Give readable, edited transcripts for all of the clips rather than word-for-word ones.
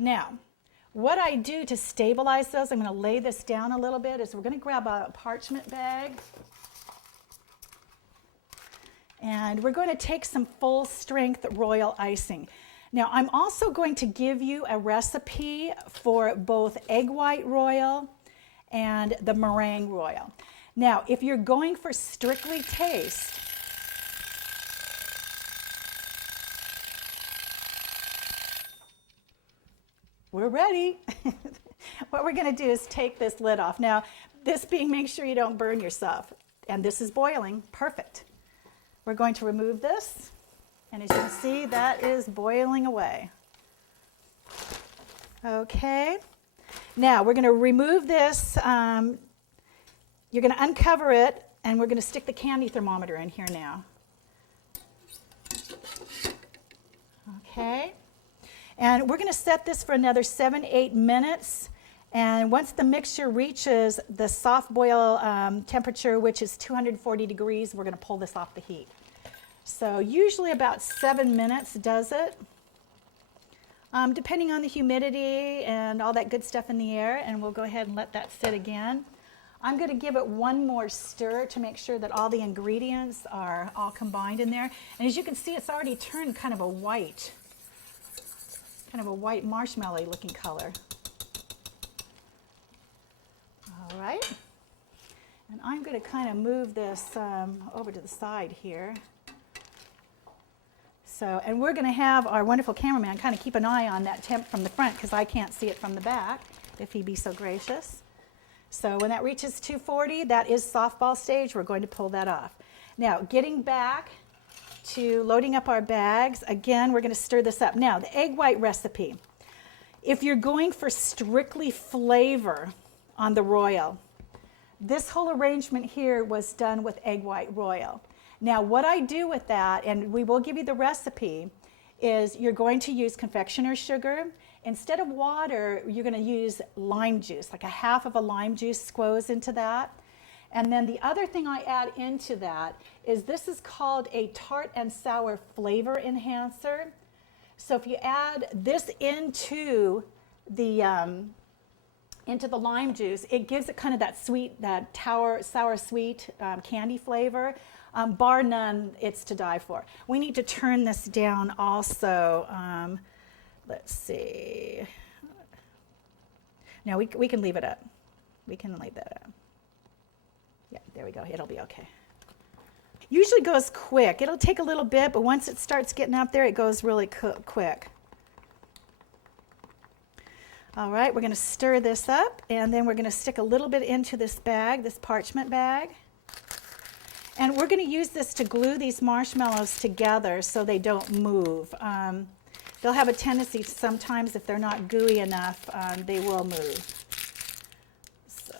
Now, what I do to stabilize those, I'm going to lay this down a little bit, is we're going to grab a parchment bag. And we're going to take some full strength royal icing. Now, I'm also going to give you a recipe for both egg white royal and the meringue royal. Now, if you're going for strictly taste, we're ready. What we're going to do is take this lid off. Now, this being, make sure you don't burn yourself. And this is boiling. Perfect. We're going to remove this. And as you can see, that is boiling away. Okay. Now, we're going to remove this. You're going to uncover it, and we're going to stick the candy thermometer in here now. Okay. And we're going to set this for another 7-8 minutes. And once the mixture reaches the soft boil temperature, which is 240 degrees, we're going to pull this off the heat. So usually about 7 minutes does it, depending on the humidity and all that good stuff in the air. And we'll go ahead and let that sit again. I'm going to give it one more stir to make sure that all the ingredients are all combined in there. And as you can see, it's already turned kind of a white marshmallow looking color. All right. And I'm going to kind of move this over to the side here. So, and we're going to have our wonderful cameraman kind of keep an eye on that temp from the front, because I can't see it from the back, if he'd be so gracious. So when that reaches 240, that is softball stage. We're going to pull that off. Now, getting back to loading up our bags, again, we're going to stir this up. Now, the egg white recipe. If you're going for strictly flavor on the royal, this whole arrangement here was done with egg white royal. Now, what I do with that, and we will give you the recipe, is you're going to use confectioner's sugar. Instead of water, you're going to use lime juice, like a half of a lime juice squoze into that. And then the other thing I add into that is this is called a tart and sour flavor enhancer. So if you add this into the lime juice, it gives it kind of that sweet, that sour sweet candy flavor. Bar none, it's to die for. We need to turn this down also. Let's see. Now we can leave it up. We can leave that up. Yeah, there we go. It'll be okay. Usually goes quick. It'll take a little bit, but once it starts getting up there, it goes really quick. All right, we're going to stir this up, and then we're going to stick a little bit into this bag, this parchment bag. And we're going to use this to glue these marshmallows together so they don't move. They'll have a tendency sometimes, if they're not gooey enough, they will move. So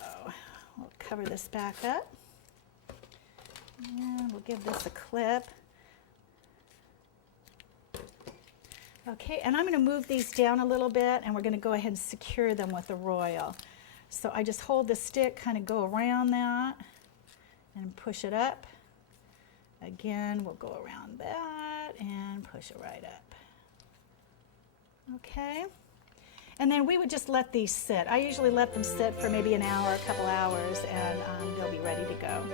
we'll cover this back up. And we'll give this a clip. Okay, and I'm going to move these down a little bit, and we're going to go ahead and secure them with the royal. So I just hold the stick, kind of go around that, and push it up. Again, we'll go around that and push it right up. Okay, and then we would just let these sit. I usually let them sit for maybe an hour, a couple hours, and they'll be ready to go.